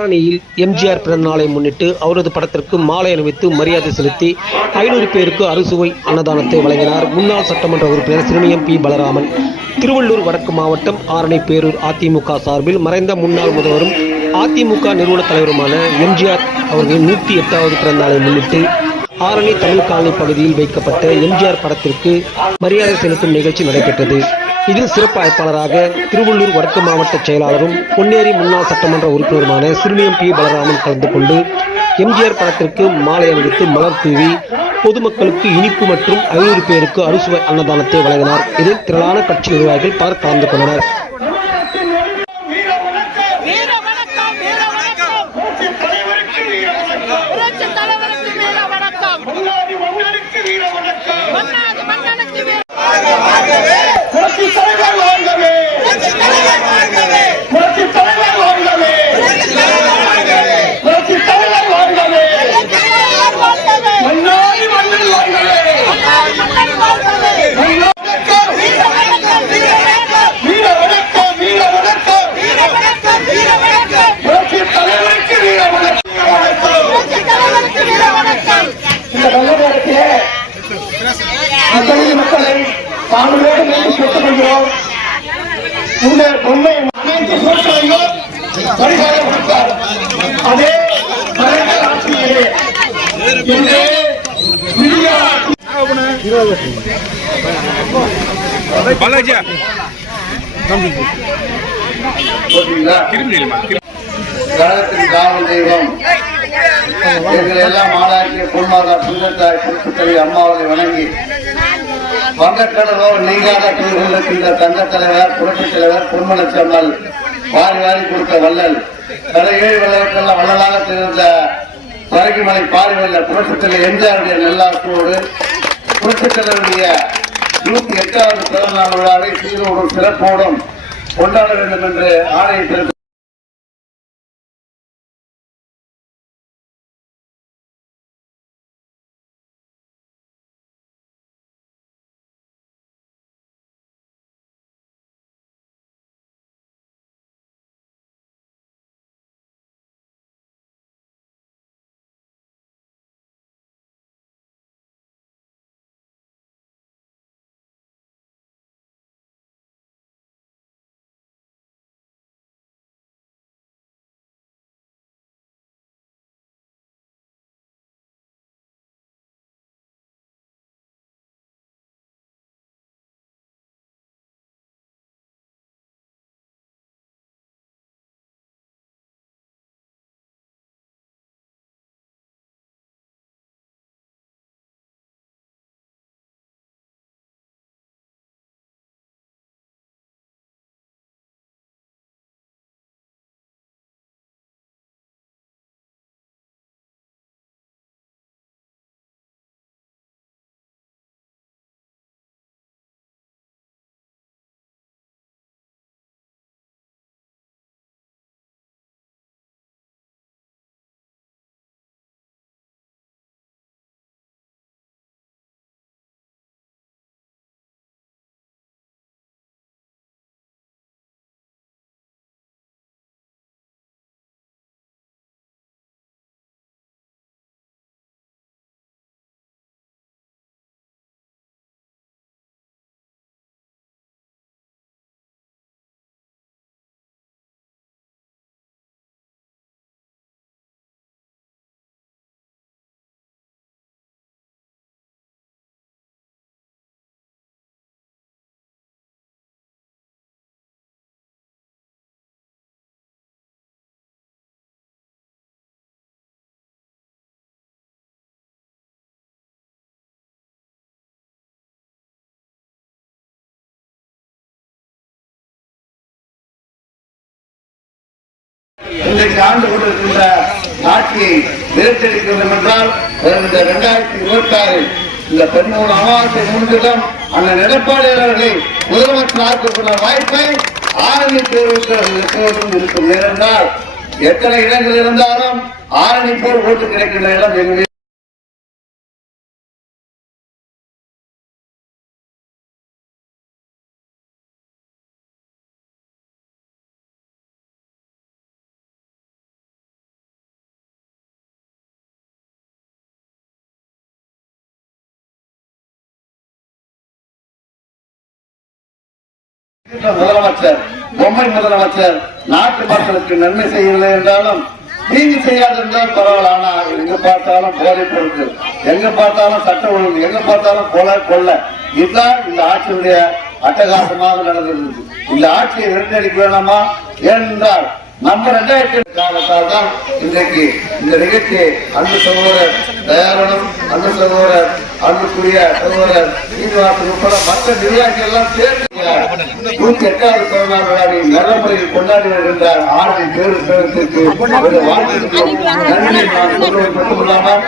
ஆரணியில் எம்ஜிஆர் பிறந்த நாளை முன்னிட்டு அவரது படத்திற்கு மாலை அணிவித்து மரியாதை செலுத்தி ஐநூறு பேருக்கு அறுசுவை அன்னதானத்தை வழங்கினார். முன்னாள் சட்டமன்ற உறுப்பினர் சிறுமியம் பி பலராமன். திருவள்ளூர் வடக்கு மாவட்டம் ஆரணி பேரூர் அதிமுக சார்பில் மறைந்த முன்னாள் முதல்வரும் அதிமுக நிறுவன தலைவருமான எம்ஜிஆர் அவர்களின் நூற்றி எட்டாவது பிறந்தநாளை முன்னிட்டு ஆரணி தமிழ் காலனி பகுதியில் வைக்கப்பட்ட எம்ஜிஆர் படத்திற்கு மரியாதை செலுத்தும் நிகழ்ச்சி நடைபெற்றது. இதில் சிறப்பு அழைப்பாளராக திருவள்ளூர் வடக்கு மாவட்ட செயலாளரும் பொன்னேரி முன்னாள் சட்டமன்ற உறுப்பினருமான சிறுமியம் பி. பலராமன் கலந்து கொண்டு எம்ஜிஆர் படத்திற்கு மாலை அணிவித்து மலர் தூவி பொதுமக்களுக்கு இனிப்பு மற்றும் ஐநூறு பேருக்கு அறுசுவை அன்னதானத்தை வழங்கினார். இதில் திரளான கட்சி நிர்வாகிகள் பலர் கலந்து கொண்டனர். பாலாஜியா காவல் தெய்வம். எங்களை எல்லாம் ஆளாக்கிய பொன்மாதா புனிதத்தாய் புதுத்தலை அம்மாவை வணங்கி வங்கக்கடலோ நீங்காத குழுகின்ற தங்க தலைவர் புரட்சித் தலைவர் பொன்மலச்சம்மல் வாரி வாரி கொடுத்த வள்ளல். கடை ஏழு வள்ளலாக திகழ்ந்த பரகிமலை பாரிவல்ல புரட்சித் எம்ஜிஆருடைய நல்லாற்றோடு புரட்சித் நூத்தி எட்டாவது பிறந்த நாள் விழாவை சீரோடும் சிறப்போடும் கொண்டாட வேண்டும் என்று ஆணையிட்டிருக்கிறார் இன்றைக்கு ஆண்டு கொண்டிருக்கின்ற ஆட்சியை என்றால் இந்த இரண்டாயிரத்தி இருபத்தி இந்த அமாவாசை அந்த எடப்பாடியார் முதலமைச்சர் ஆக்கக்கூடிய வாய்ப்பை ஆரணி தேர்வுக்கு இருக்கும். ஏனென்றால் எத்தனை இடங்கள் இருந்தாலும் ஆரணி போர் ஓட்டு கிடைக்கின்ற இடம் எங்கள் முதலமைச்சர் பொம்மை முதலமைச்சர் நாட்டு மக்களுக்கு நன்மை செய்யவில்லை என்றாலும் நீங்க செய்யாது என்றால் பரவாயில்ல. ஆனா எங்க பார்த்தாலும் போதை பொருட்கள் எங்க பார்த்தாலும் சட்ட ஒழுங்கு எங்க பார்த்தாலும் கொலை கொள்ளை. இதுதான் இந்த ஆட்சியுடைய அட்டகாசமாக நடந்திருந்தது. இந்த ஆட்சியை விருந்தடிக்க வேணாமா ஏனென்றால் நம்ம ரெண்டாயிரத்தி காலத்தால் தான் இன்றைக்கு இந்த நிகழ்ச்சியை அன்பு சகோதரர் தயாரணம் அன்பு சகோதரர் அன்புக்குரிய சகோதரர் சீனிவாசன் உட்பட மற்ற நிர்வாகிகள் எல்லாம் சேர்ந்து நூத்தி எட்டாவது பிறந்தநாள் விழாவை நல்ல முறையில் கொண்டாடி வருகின்ற ஆறு பேரு ஒரு நன்றி நான் சொல்வது மட்டுமில்லாமல்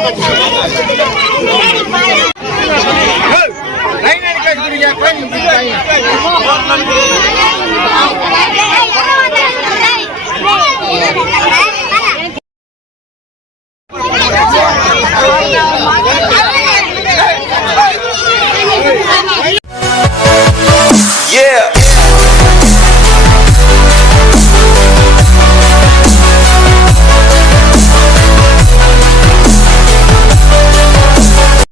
Hey! Lain lain kelas dulu ya, kelas dulu ya.